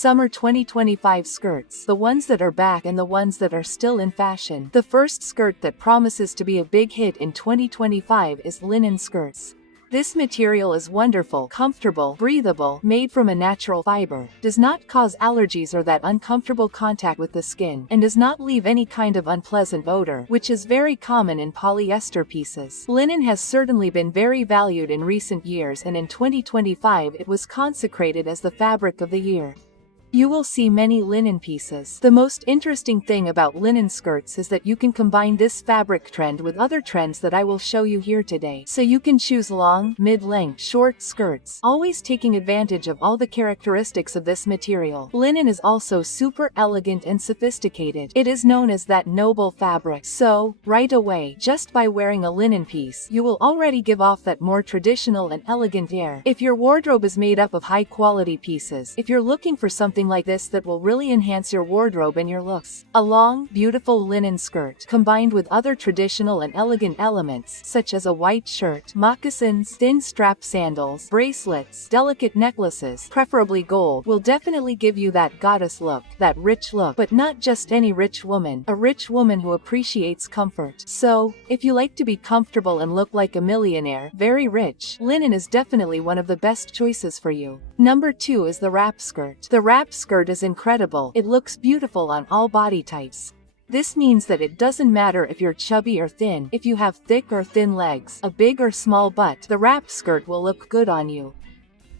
Summer 2025 skirts, the ones that are back and the ones that are still in fashion. The first skirt that promises to be a big hit in 2025 is linen skirts. This material is wonderful, comfortable, breathable, made from a natural fiber, does not cause allergies or that uncomfortable contact with the skin, and does not leave any kind of unpleasant odor, which is very common in polyester pieces. Linen has certainly been very valued in recent years, and in 2025 it was consecrated as the fabric of the year. You will see many linen pieces. The most interesting thing about linen skirts is that you can combine this fabric trend with other trends that I will show you here today. So you can choose long, mid-length, short skirts, always taking advantage of all the characteristics of this material. Linen is also super elegant and sophisticated. It is known as that noble fabric. So, right away, just by wearing a linen piece, you will already give off that more traditional and elegant air. If your wardrobe is made up of high-quality pieces, if you're looking for something like this that will really enhance your wardrobe and your looks. A long, beautiful linen skirt, combined with other traditional and elegant elements, such as a white shirt, moccasins, thin strap sandals, bracelets, delicate necklaces, preferably gold, will definitely give you that goddess look, that rich look, but not just any rich woman, a rich woman who appreciates comfort. So, if you like to be comfortable and look like a millionaire, very rich, linen is definitely one of the best choices for you. Number 2 is the wrap skirt. The wrap skirt is incredible. It looks beautiful on all body types. This means that it doesn't matter if you're chubby or thin, if you have thick or thin legs, a big or small butt, the wrap skirt will look good on you.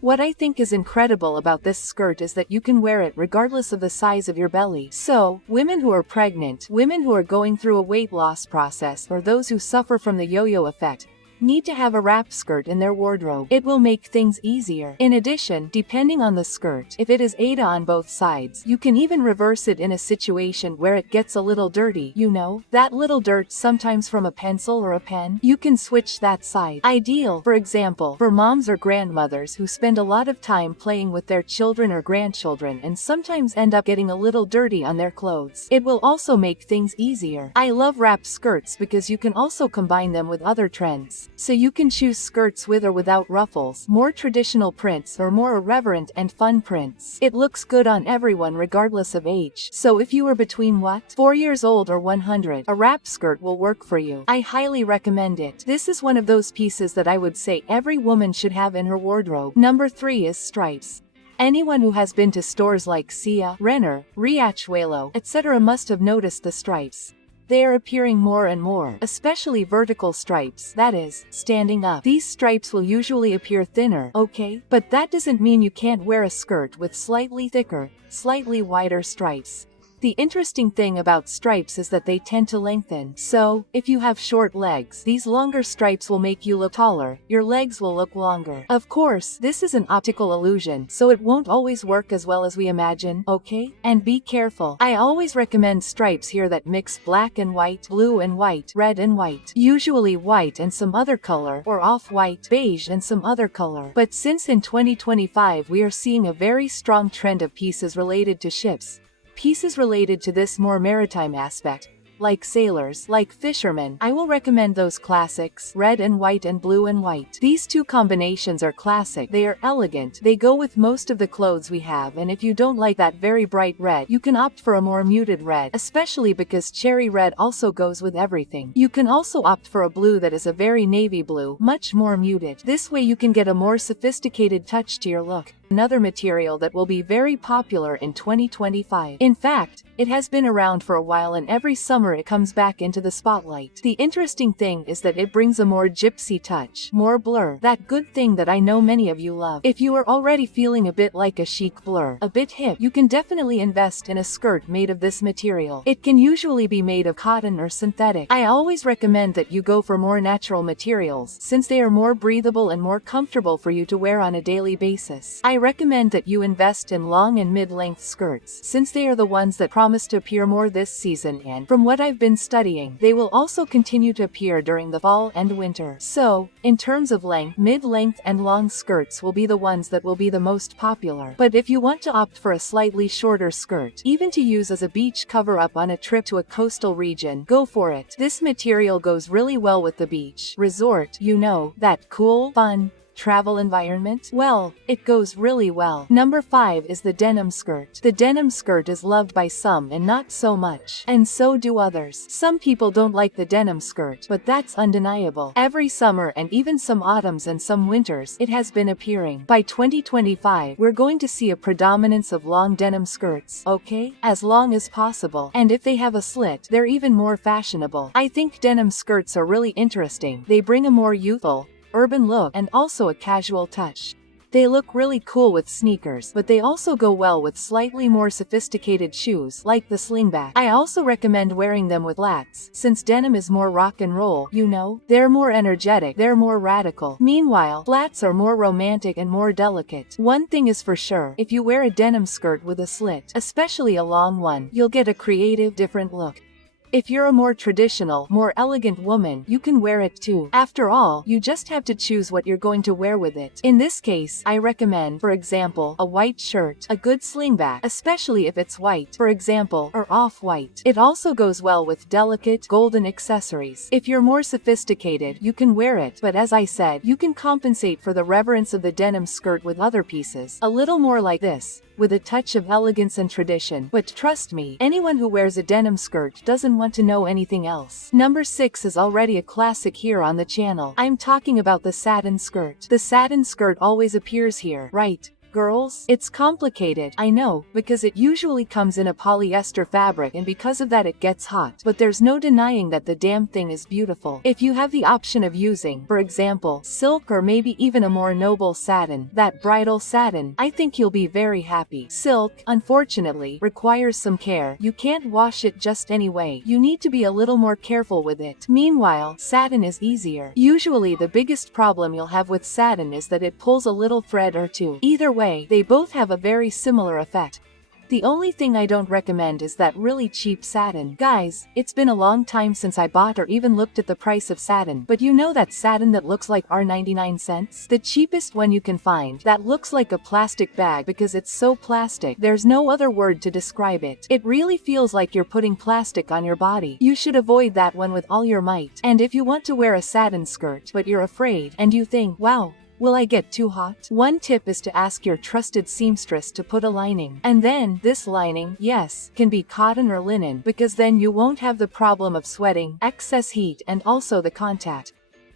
What I think is incredible about this skirt is that you can wear it regardless of the size of your belly. So, women who are pregnant, women who are going through a weight loss process, or those who suffer from the yo-yo effect, need to have a wrap skirt in their wardrobe. It will make things easier. In addition, depending on the skirt, if it is Ada on both sides, you can even reverse it in a situation where it gets a little dirty. You know, that little dirt sometimes from a pencil or a pen? You can switch that side. Ideal, for example, for moms or grandmothers who spend a lot of time playing with their children or grandchildren and sometimes end up getting a little dirty on their clothes. It will also make things easier. I love wrap skirts because you can also combine them with other trends. So you can choose skirts with or without ruffles, more traditional prints or more irreverent and fun prints. It looks good on everyone regardless of age. So if you are between 4 years old or 100, a wrap skirt will work for you. I highly recommend it. This is one of those pieces that I would say every woman should have in her wardrobe. Number 3 is stripes. Anyone who has been to stores like Sia, Renner, Riachuelo, etc. must have noticed the stripes. They are appearing more and more, especially vertical stripes, that is, standing up. These stripes will usually appear thinner, okay? But that doesn't mean you can't wear a skirt with slightly thicker, slightly wider stripes. The interesting thing about stripes is that they tend to lengthen. So, if you have short legs, these longer stripes will make you look taller, your legs will look longer. Of course, this is an optical illusion, so it won't always work as well as we imagine, okay? And be careful. I always recommend stripes here that mix black and white, blue and white, red and white, usually white and some other color, or off-white, beige and some other color. But since in 2025 we are seeing a very strong trend of pieces related to ships, pieces related to this more maritime aspect, like sailors, like fishermen, I will recommend those classics, red and white and blue and white. These two combinations are classic, they are elegant, they go with most of the clothes we have, and if you don't like that very bright red, you can opt for a more muted red, especially because cherry red also goes with everything. You can also opt for a blue that is a very navy blue, much more muted. This way you can get a more sophisticated touch to your look. Another material that will be very popular in 2025. In fact, it has been around for a while and every summer it comes back into the spotlight. The interesting thing is that it brings a more gypsy touch, more blur, that good thing that I know many of you love. If you are already feeling a bit like a chic blur, a bit hip, you can definitely invest in a skirt made of this material. It can usually be made of cotton or synthetic. I always recommend that you go for more natural materials, since they are more breathable and more comfortable for you to wear on a daily basis. I recommend that you invest in long and mid-length skirts, since they are the ones that promise to appear more this season, and from what I've been studying, they will also continue to appear during the fall and winter. So, in terms of length, mid-length and long skirts will be the ones that will be the most popular. But if you want to opt for a slightly shorter skirt, even to use as a beach cover-up on a trip to a coastal region, go for it. This material goes really well with the beach, resort, you know, that cool, fun, travel environment? Well, it goes really well. Number 5 is the denim skirt. The denim skirt is loved by some and not so much. And so do others. Some people don't like the denim skirt, but that's undeniable. Every summer and even some autumns and some winters, it has been appearing. By 2025, we're going to see a predominance of long denim skirts, okay? As long as possible. And if they have a slit, they're even more fashionable. I think denim skirts are really interesting. They bring a more youthful, urban look and also a casual touch. They look really cool with sneakers, but they also go well with slightly more sophisticated shoes like the slingback. I also recommend wearing them with flats, since denim is more rock and roll, you know? They're more energetic, they're more radical. Meanwhile, flats are more romantic and more delicate. One thing is for sure, if you wear a denim skirt with a slit, especially a long one, you'll get a creative, different look. If you're a more traditional, more elegant woman, you can wear it too. After all, you just have to choose what you're going to wear with it. In this case, I recommend, for example, a white shirt, a good slingback, especially if it's white, for example, or off-white. It also goes well with delicate, golden accessories. If you're more sophisticated, you can wear it, but as I said, you can compensate for the reverence of the denim skirt with other pieces. A little more like this, with a touch of elegance and tradition. But trust me, anyone who wears a denim skirt doesn't want to know anything else. Number 6 is already a classic here on the channel. I'm talking about the satin skirt. The satin skirt always appears here, right? Girls, it's complicated, I know, because it usually comes in a polyester fabric and because of that it gets hot, but there's no denying that the damn thing is beautiful. If you have the option of using, for example, silk or maybe even a more noble satin, that bridal satin, I think you'll be very happy. Silk, unfortunately, requires some care. You can't wash it just anyway. You need to be a little more careful with it. Meanwhile, satin is easier. Usually the biggest problem you'll have with satin is that it pulls a little thread or two. Either way, they both have a very similar effect. The only thing I don't recommend is that really cheap satin. Guys, it's been a long time since I bought or even looked at the price of satin, but you know that satin that looks like 99 cents? The cheapest one you can find, that looks like a plastic bag because it's so plastic. There's no other word to describe it. It really feels like you're putting plastic on your body. You should avoid that one with all your might. And if you want to wear a satin skirt, but you're afraid, and you think, wow, will I get too hot? One tip is to ask your trusted seamstress to put a lining. And then, this lining, yes, can be cotton or linen, because then you won't have the problem of sweating, excess heat, and also the contact.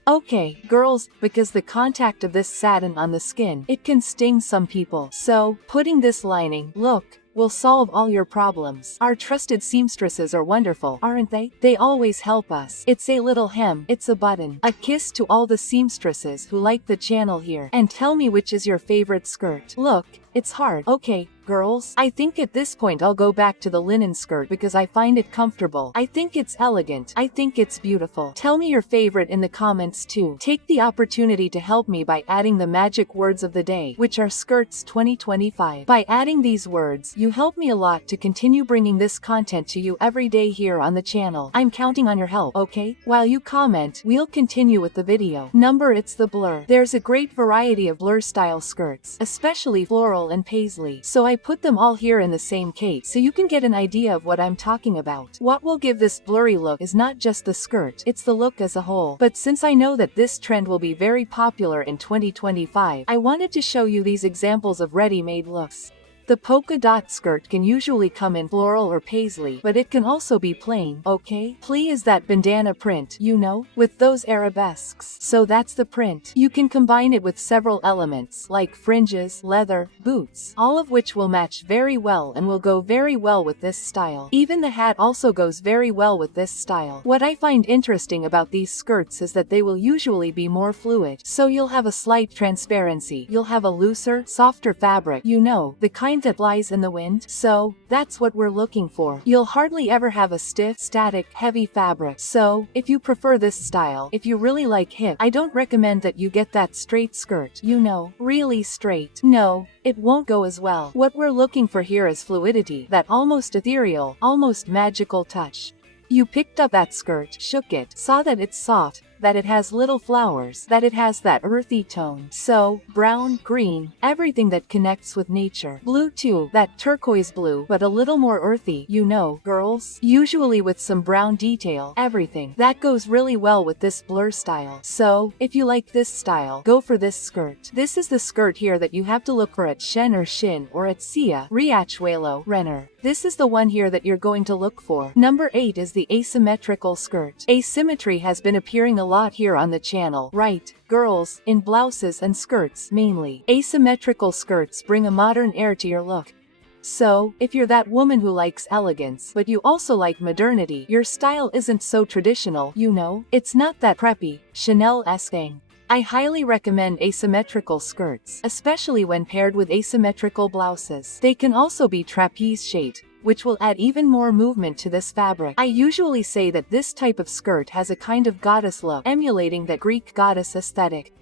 Okay, girls, because the contact of this satin on the skin, it can sting some people. So, putting this lining, look, will solve all your problems. Our trusted seamstresses are wonderful, aren't they? They always help us. It's a little hem, it's a button. A kiss to all the seamstresses who like the channel here. And tell me which is your favorite skirt. Look, it's hard. Okay, girls, I think at this point I'll go back to the linen skirt because I find it comfortable. I think it's elegant. I think it's beautiful. Tell me your favorite in the comments too. Take the opportunity to help me by adding the magic words of the day, which are skirts 2025. By adding these words, you help me a lot to continue bringing this content to you every day here on the channel. I'm counting on your help, okay? While you comment, we'll continue with the video. It's the blur. There's a great variety of blur style skirts, especially floral and paisley. So I put them all here in the same case so you can get an idea of what I'm talking about. What will give this blurry look is not just the skirt, it's the look as a whole. But since I know that this trend will be very popular in 2025, I wanted to show you these examples of ready-made looks. The polka dot skirt can usually come in floral or paisley, but it can also be plain, okay? Plie is that bandana print, you know, with those arabesques. So that's the print. You can combine it with several elements, like fringes, leather, boots, all of which will match very well and will go very well with this style. Even the hat also goes very well with this style. What I find interesting about these skirts is that they will usually be more fluid, so you'll have a slight transparency. You'll have a looser, softer fabric, you know, the kind that lies in the wind. So, that's what we're looking for. You'll hardly ever have a stiff, static, heavy fabric. So, if you prefer this style, if you really like hip, I don't recommend that you get that straight skirt, you know, really straight. No, it won't go as well. What we're looking for here is fluidity, that almost ethereal, almost magical touch. You picked up that skirt, shook it, saw that it's soft, that it has little flowers, that it has that earthy tone. So, brown, green, everything that connects with nature. Blue too, that turquoise blue, but a little more earthy, you know, girls. Usually with some brown detail, everything. That goes really well with this blur style. So, if you like this style, go for this skirt. This is the skirt here that you have to look for at Shen or Shin or at Sia, Riachuelo, Renner. This is the one here that you're going to look for. Number 8 is the asymmetrical skirt. Asymmetry has been appearing a lot here on the channel, right? Girls, in blouses and skirts mainly. Asymmetrical skirts bring a modern air to your look. So, if you're that woman who likes elegance, but you also like modernity, your style isn't so traditional, you know? It's not that preppy, Chanel-esque thing. I highly recommend asymmetrical skirts, especially when paired with asymmetrical blouses. They can also be trapeze-shaped, which will add even more movement to this fabric. I usually say that this type of skirt has a kind of goddess look, emulating that Greek goddess aesthetic.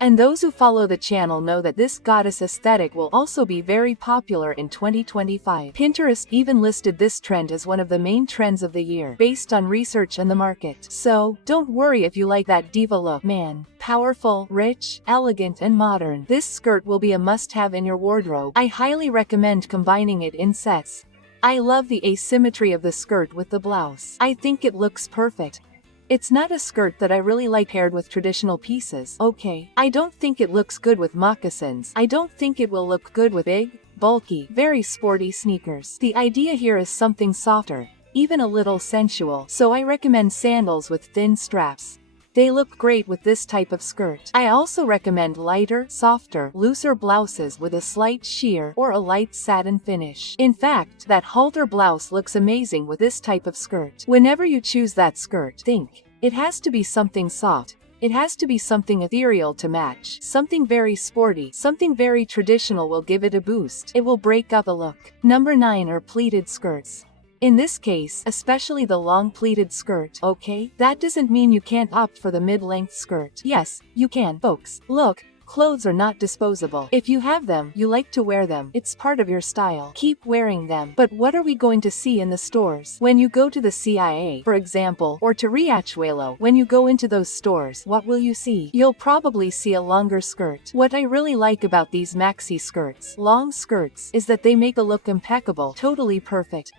And those who follow the channel know that this goddess aesthetic will also be very popular in 2025. Pinterest even listed this trend as one of the main trends of the year, based on research and the market. So, don't worry if you like that diva look, man. Powerful, rich, elegant, and modern. This skirt will be a must-have in your wardrobe. I highly recommend combining it in sets. I love the asymmetry of the skirt with the blouse. I think it looks perfect. It's not a skirt that I really like paired with traditional pieces, okay? I don't think it looks good with moccasins. I don't think it will look good with big, bulky, very sporty sneakers. The idea here is something softer, even a little sensual, so I recommend sandals with thin straps. They look great with this type of skirt. I also recommend lighter, softer, looser blouses with a slight sheer or a light satin finish. In fact, that halter blouse looks amazing with this type of skirt. Whenever you choose that skirt, think, it has to be something soft. It has to be something ethereal to match. Something very sporty, something very traditional will give it a boost. It will break up the look. Number 9 are pleated skirts. In this case, especially the long pleated skirt, okay? That doesn't mean you can't opt for the mid-length skirt. Yes, you can, folks. Look, clothes are not disposable. If you have them, you like to wear them. It's part of your style. Keep wearing them. But what are we going to see in the stores? When you go to the CIA, for example, or to Riachuelo, when you go into those stores, what will you see? You'll probably see a longer skirt. What I really like about these maxi skirts, long skirts, is that they make a look impeccable, totally perfect.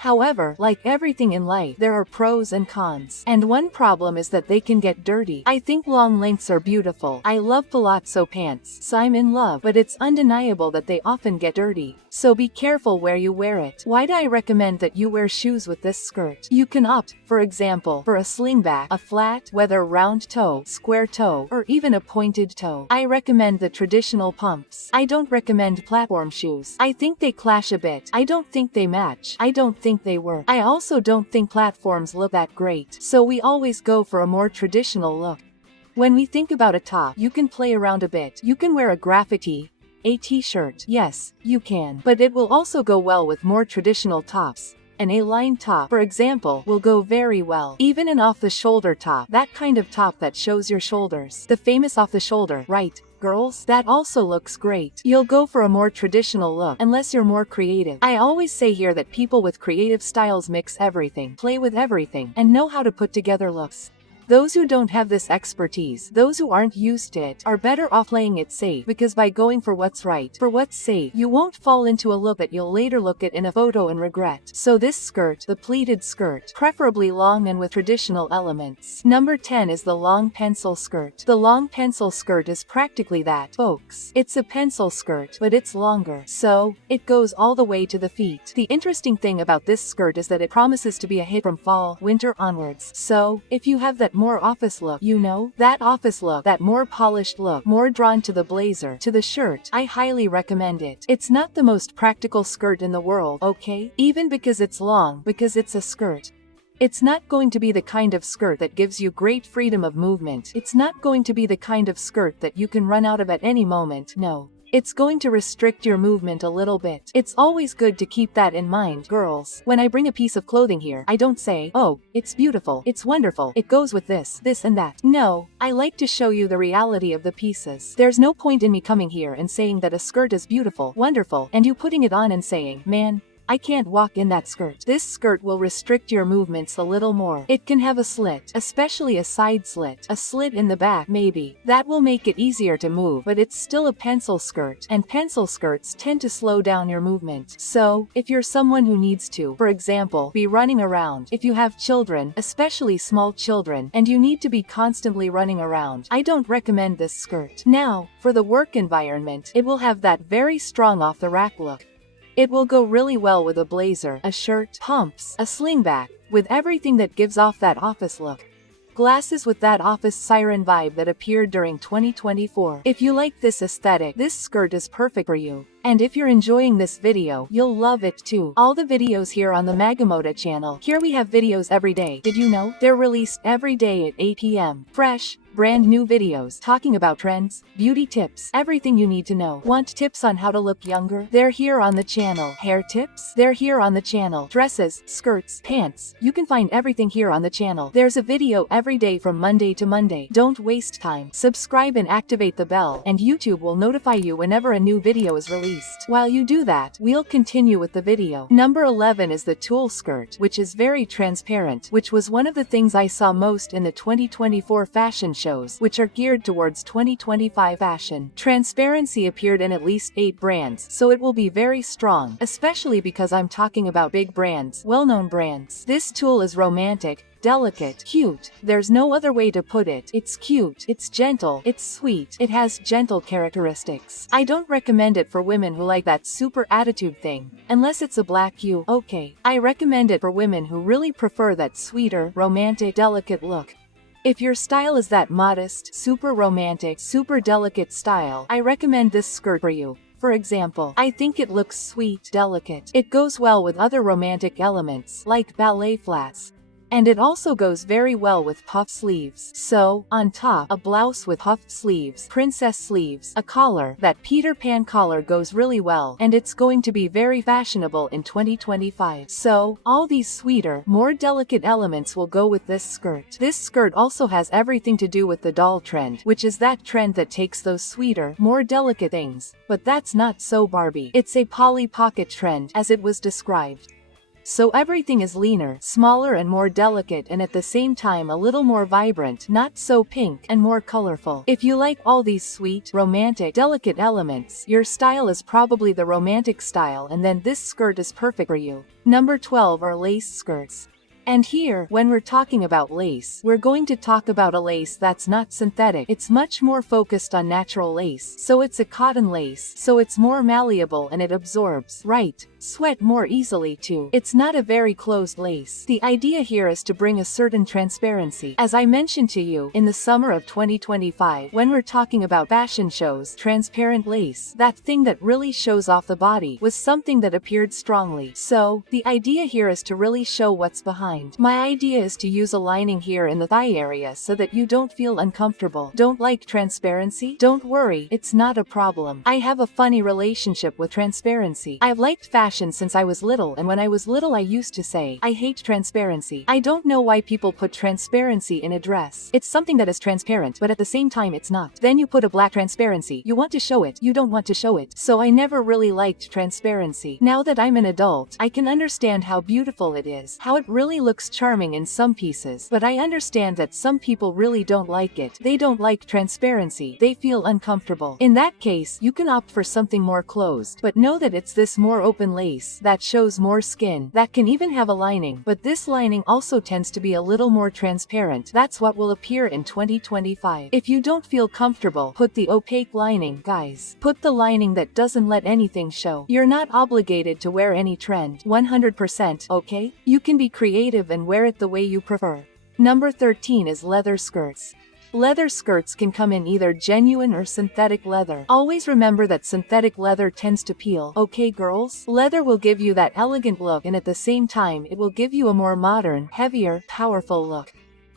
However, like everything in life, there are pros and cons. And one problem is that they can get dirty. I think long lengths are beautiful. I love palazzo pants, so I'm in love, but it's undeniable that they often get dirty. So be careful where you wear it. Why do I recommend that you wear shoes with this skirt? You can opt, for example, for a slingback, a flat, whether round toe, square toe, or even a pointed toe. I recommend the traditional pumps. I don't recommend platform shoes. I think they clash a bit. I don't think they match. I don't think they work. I also don't think platforms look that great. So we always go for a more traditional look. When we think about a top, you can play around a bit. You can wear a graffiti, a t-shirt. Yes, you can. But it will also go well with more traditional tops. An A-line top, for example, will go very well. Even an off-the-shoulder top, that kind of top that shows your shoulders. The famous off-the-shoulder, right? Girls, that also looks great. You'll go for a more traditional look, unless you're more creative. I always say here that people with creative styles mix everything, play with everything, and know how to put together looks. Those who don't have this expertise, those who aren't used to it, are better off playing it safe, because by going for what's right, for what's safe, you won't fall into a look that you'll later look at in a photo and regret. So this skirt, the pleated skirt, preferably long and with traditional elements. Number 10 is the long pencil skirt. The long pencil skirt is practically that, folks. It's a pencil skirt, but it's longer. So, it goes all the way to the feet. The interesting thing about this skirt is that it promises to be a hit from fall, winter onwards. So, if you have that more office look, you know, that office look, that more polished look, more drawn to the blazer, to the shirt, I highly recommend it. It's not the most practical skirt in the world, okay? Even because it's long, because it's a skirt. It's not going to be the kind of skirt that gives you great freedom of movement. It's not going to be the kind of skirt that you can run out of at any moment, no. It's going to restrict your movement a little bit. It's always good to keep that in mind, girls. When I bring a piece of clothing here, I don't say, oh, it's beautiful, it's wonderful, it goes with this and that. No, I like to show you the reality of the pieces. There's no point in me coming here and saying that a skirt is beautiful, wonderful, and you putting it on and saying, man, I can't walk in that skirt. This skirt will restrict your movements a little more. It can have a slit, especially a side slit, a slit in the back maybe. That will make it easier to move, but it's still a pencil skirt, and pencil skirts tend to slow down your movement. So, if you're someone who needs to, for example, be running around, if you have children, especially small children, and you need to be constantly running around, I don't recommend this skirt. Now, for the work environment, it will have that very strong off-the-rack look. It will go really well with a blazer, a shirt, pumps, a slingback, with everything that gives off that office look. Glasses with that office siren vibe that appeared during 2024. If you like this aesthetic, this skirt is perfect for you. And if you're enjoying this video, you'll love it too. All the videos here on the Magamoda channel. Here we have videos every day. Did you know? They're released every day at 8 p.m. Fresh, brand new videos talking about trends, beauty tips, everything you need to know. Want tips on how to look younger? They're here on the channel. Hair tips? They're here on the channel. Dresses, skirts, pants. You can find everything here on the channel. There's a video every day from Monday to Monday. Don't waste time. Subscribe and activate the bell, and YouTube will notify you whenever a new video is released. While you do that, we'll continue with the video. Number 11 is the tulle skirt, which is very transparent, which was one of the things I saw most in the 2024 fashion shows, which are geared towards 2025 fashion. Transparency appeared in at least 8 brands, so it will be very strong, especially because I'm talking about big brands, well-known brands. This tulle is romantic, delicate, cute. There's no other way to put it. It's cute, it's gentle, it's sweet, it has gentle characteristics. I don't recommend it for women who like that super attitude thing. Unless it's a black you, okay. I recommend it for women who really prefer that sweeter, romantic, delicate look. If your style is that modest, super romantic, super delicate style, I recommend this skirt for you. For example, I think it looks sweet, delicate. It goes well with other romantic elements, like ballet flats. And it also goes very well with puff sleeves. So, on top, a blouse with puffed sleeves, princess sleeves, a collar, that Peter Pan collar goes really well, and it's going to be very fashionable in 2025. So, all these sweeter, more delicate elements will go with this skirt. This skirt also has everything to do with the doll trend, which is that trend that takes those sweeter, more delicate things. But that's not so Barbie. It's a Polly Pocket trend, as it was described. So everything is leaner, smaller and more delicate, and at the same time a little more vibrant, not so pink, and more colorful. If you like all these sweet, romantic, delicate elements, your style is probably the romantic style, and then this skirt is perfect for you. Number 12 are lace skirts. And here, when we're talking about lace, we're going to talk about a lace that's not synthetic. It's much more focused on natural lace. So it's a cotton lace, so it's more malleable and it absorbs, sweat more easily too. It's not a very closed lace. The idea here is to bring a certain transparency. As I mentioned to you, in the summer of 2025, when we're talking about fashion shows, transparent lace, that thing that really shows off the body, was something that appeared strongly. So, the idea here is to really show what's behind. My idea is to use a lining here in the thigh area so that you don't feel uncomfortable. Don't like transparency? Don't worry, it's not a problem. I have a funny relationship with transparency. I've liked fashion since I was little, and when I was little I used to say, I hate transparency. I don't know why people put transparency in a dress. It's something that is transparent, but at the same time it's not. Then you put a black transparency. You want to show it, you don't want to show it. So I never really liked transparency. Now that I'm an adult, I can understand how beautiful it is, how it really looks charming in some pieces, but I understand that some people really don't like it. They don't like transparency. They feel uncomfortable. In that case, you can opt for something more closed, but know that it's this more open lace that shows more skin, that can even have a lining, but this lining also tends to be a little more transparent. That's what will appear in 2025. If you don't feel comfortable, put the opaque lining, guys. Put the lining that doesn't let anything show. You're not obligated to wear any trend, 100%, okay? You can be creative and wear it the way you prefer. Number 13 is leather skirts. Leather skirts can come in either genuine or synthetic leather. Always remember that synthetic leather tends to peel, okay girls? Leather will give you that elegant look, and at the same time it will give you a more modern, heavier, powerful look.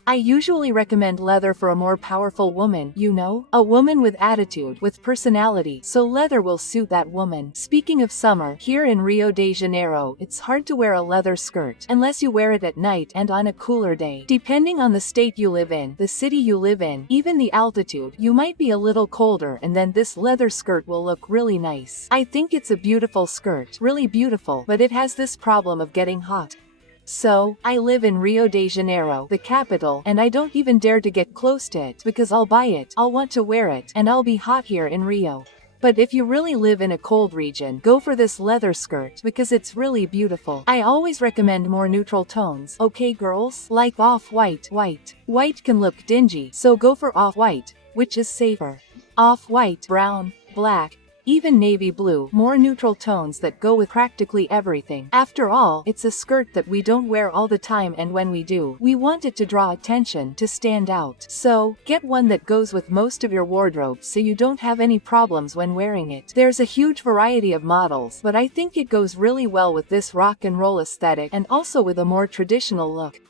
I usually recommend leather for a more powerful woman, you know? A woman with attitude, with personality, so leather will suit that woman. Speaking of summer, here in Rio de Janeiro, it's hard to wear a leather skirt, unless you wear it at night and on a cooler day. Depending on the state you live in, the city you live in, even the altitude, you might be a little colder, and then this leather skirt will look really nice. I think it's a beautiful skirt, really beautiful, but it has this problem of getting hot. So, I live in Rio de Janeiro, the capital, and I don't even dare to get close to it, because I'll buy it, I'll want to wear it, and I'll be hot here in Rio. But if you really live in a cold region, go for this leather skirt, because it's really beautiful. I always recommend more neutral tones, okay girls? Like off-white. White can look dingy, so go for off-white, which is safer. Off-white, brown, black, even navy blue, more neutral tones that go with practically everything. After all, it's a skirt that we don't wear all the time, and when we do, we want it to draw attention, to stand out. So, get one that goes with most of your wardrobe so you don't have any problems when wearing it. There's a huge variety of models, but I think it goes really well with this rock and roll aesthetic and also with a more traditional look.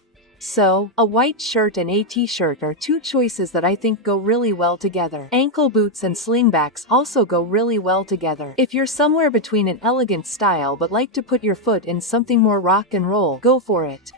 So, a white shirt and a t-shirt are two choices that I think go really well together. Ankle boots and slingbacks also go really well together. If you're somewhere between an elegant style but like to put your foot in something more rock and roll, go for it.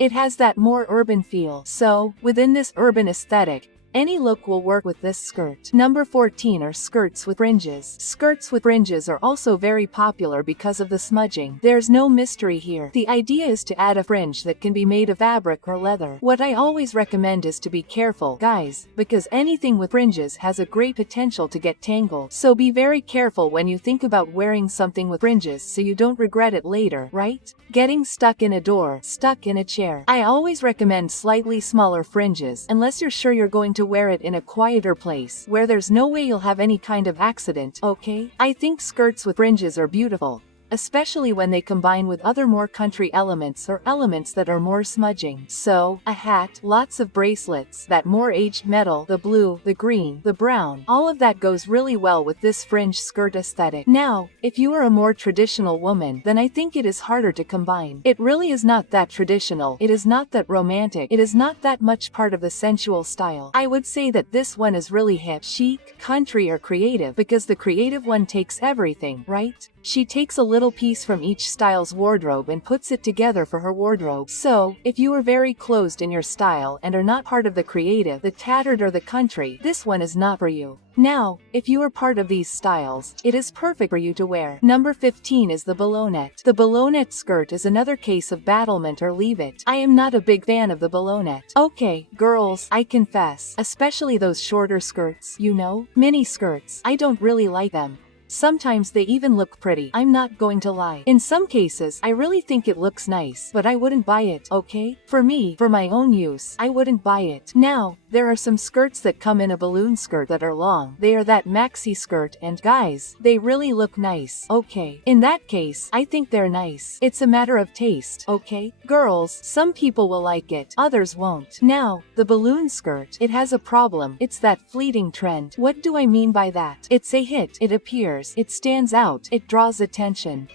It has that more urban feel. So, within this urban aesthetic, any look will work with this skirt. Number 14 are skirts with fringes. Skirts with fringes are also very popular because of the smudging. There's no mystery here. The idea is to add a fringe that can be made of fabric or leather. What I always recommend is to be careful, guys, because anything with fringes has a great potential to get tangled. So be very careful when you think about wearing something with fringes so you don't regret it later, right? Getting stuck in a door, stuck in a chair. I always recommend slightly smaller fringes, unless you're sure you're going to wear it in a quieter place, where there's no way you'll have any kind of accident, okay? I think skirts with fringes are beautiful, especially when they combine with other more country elements or elements that are more smudging. So, a hat, lots of bracelets, that more aged metal, the blue, the green, the brown, all of that goes really well with this fringe skirt aesthetic. Now, if you are a more traditional woman, then I think it is harder to combine. It really is not that traditional, it is not that romantic, it is not that much part of the sensual style. I would say that this one is really hip, chic, country, or creative, because the creative one takes everything, right? She takes a little piece from each style's wardrobe and puts it together for her wardrobe. So, if you are very closed in your style and are not part of the creative, the tattered, or the country, this one is not for you. Now, if you are part of these styles, it is perfect for you to wear. Number 15 is the ballonette. The ballonette skirt is another case of battlement or leave it. I am not a big fan of the ballonette. Okay, girls, I confess, especially those shorter skirts, you know, mini skirts, I don't really like them. Sometimes they even look pretty, I'm not going to lie. In some cases, I really think it looks nice, but I wouldn't buy it, okay? For me, for my own use, I wouldn't buy it. Now, there are some skirts that come in a balloon skirt that are long. They are that maxi skirt, and guys, they really look nice, okay? In that case, I think they're nice. It's a matter of taste, okay? Girls, some people will like it, others won't. Now, the balloon skirt, it has a problem. It's that fleeting trend. What do I mean by that? It's a hit, it appears, it stands out, it draws attention.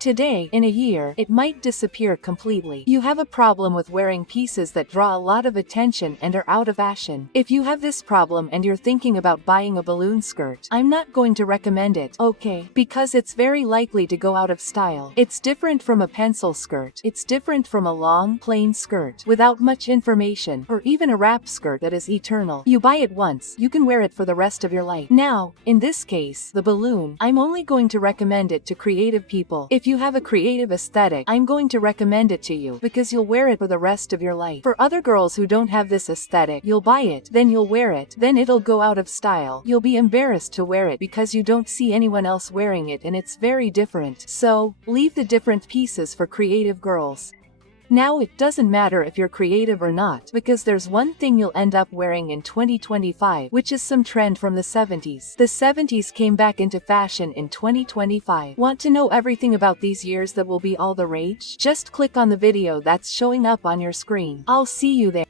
Today, in a year, it might disappear completely. You have a problem with wearing pieces that draw a lot of attention and are out of fashion. If you have this problem and you're thinking about buying a balloon skirt, I'm not going to recommend it, okay? Because it's very likely to go out of style. It's different from a pencil skirt. It's different from a long, plain skirt without much information, or even a wrap skirt that is eternal. You buy it once, you can wear it for the rest of your life. Now, in this case, the balloon, I'm only going to recommend it to creative people. If you have a creative aesthetic, I'm going to recommend it to you because you'll wear it for the rest of your life. For other girls who don't have this aesthetic, you'll buy it, then you'll wear it, then it'll go out of style. You'll be embarrassed to wear it because you don't see anyone else wearing it and it's very different. So, leave the different pieces for creative girls. Now it doesn't matter if you're creative or not, because there's one thing you'll end up wearing in 2025, which is some trend from the 70s. The 70s came back into fashion in 2025. Want to know everything about these years that will be all the rage? Just click on the video that's showing up on your screen. I'll see you there.